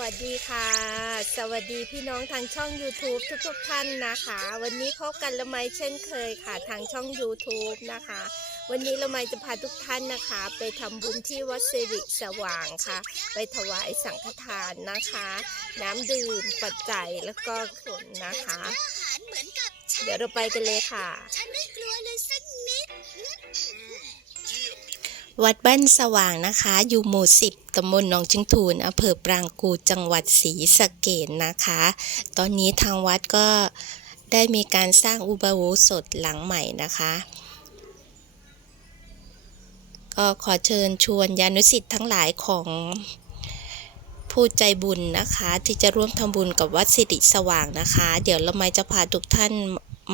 วัสดีค่ะ สวัสดีพี่น้องทางช่อง YouTube ทุกๆท่านนะคะ วันนี้พบกันละไมเช่นเคยค่ะ ทางช่อง YouTube นะคะ วันนี้ละไมจะพาทุกท่านนะคะ ไปทำบุญที่วัดสิริสว่างค่ะ ไปถวายสังฆทานนะคะ น้ำดื่มปัจจัยแล้วก็ขนนะคะอาหารเหมือนกับฉันเดี๋ยวเราไปกันเลยค่ะ วัดบ้านสว่างนะคะ อยู่หมู่สิบตำบลหนองชิงทูนอำเภอปรางกูจังหวัดศรีสะเกษนะคะ ตอนนี้ทางวัดก็ได้มีการสร้างอุโบสถหลังใหม่นะคะ ก็ขอเชิญชวนยานุสิทธิ์ทั้งหลายของผู้ใจบุญนะคะ ที่จะร่วมทำบุญกับวัดสิริสว่างนะคะ เดี๋ยวเราไม่จะพาทุกท่าน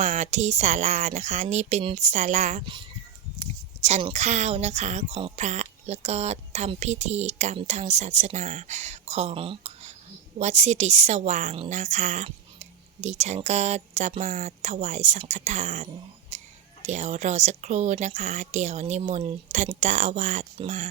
มาที่ศาลานะคะ นี่เป็นศาลา ฉันข้าวนะคะของพระแล้วก็ทำพิธีกรรมทางศาสนาของวัดสิริสว่างนะคะ ดิฉันก็จะมาถวายสังฆทาน เดี๋ยวรอสักครู่นะคะ เดี๋ยวนิมนต์ท่านเจ้าอาวาสมา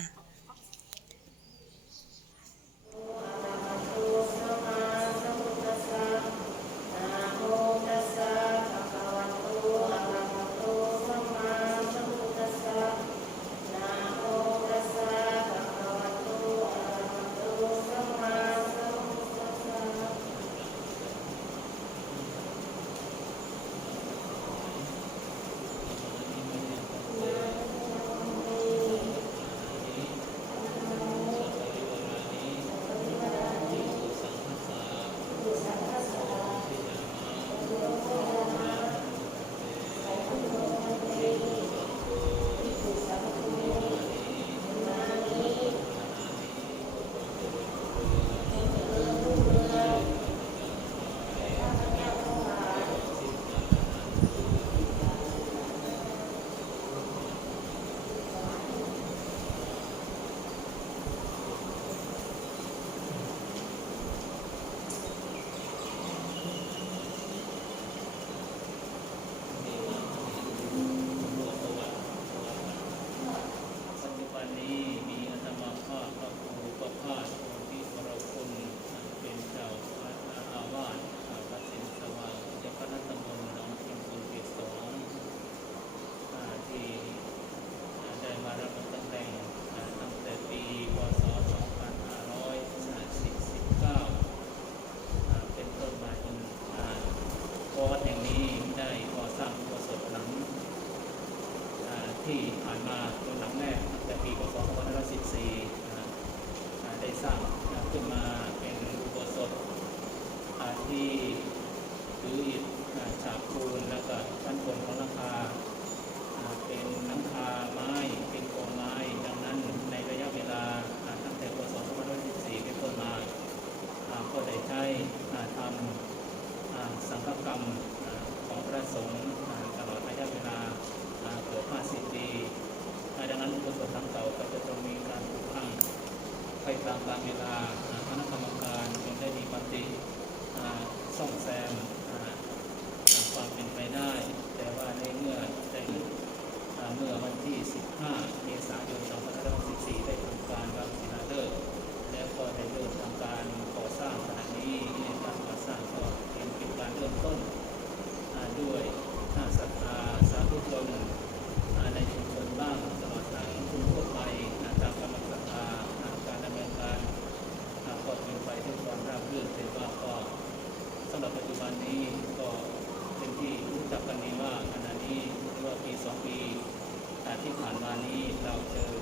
นี้เราเจอ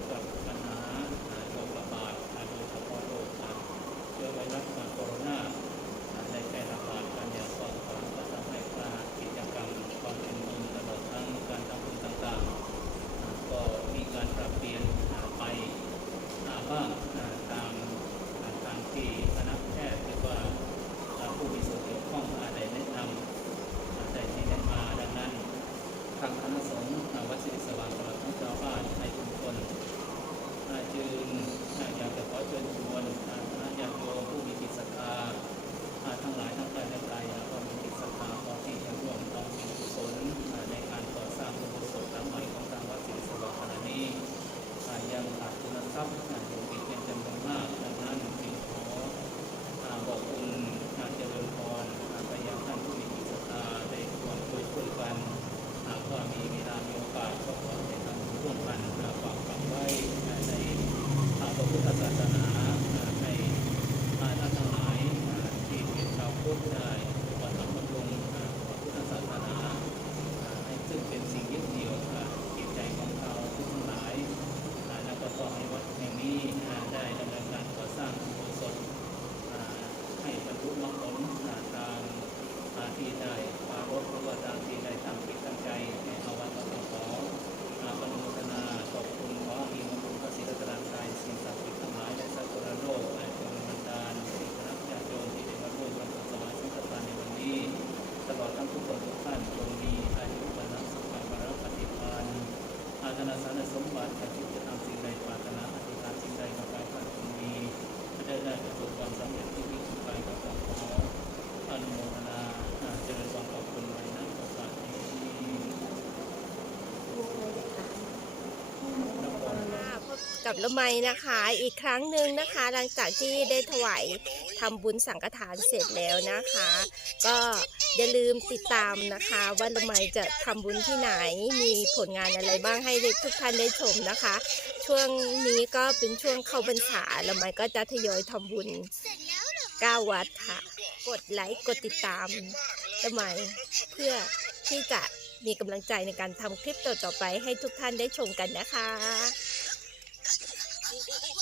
กับละไมนะคะ อีกครั้งหนึ่งนะคะ หลังจากที่ได้ถวายทำบุญสังฆทานเสร็จแล้วนะคะ ก็อย่าลืมติดตามนะคะว่าละไมจะทำบุญที่ไหนมีผลงานอะไรบ้างให้ทุกท่านได้ชมนะคะ ช่วงนี้ก็เป็นช่วงเข้าพรรษาละไมก็จะทยอยทำบุญ9วัดค่ะ กดไลค์กดติดตามละไมเพื่อที่จะมีกำลังใจในการทำคลิปต่อๆไปให้ทุกท่านได้ชมกันนะคะ TV.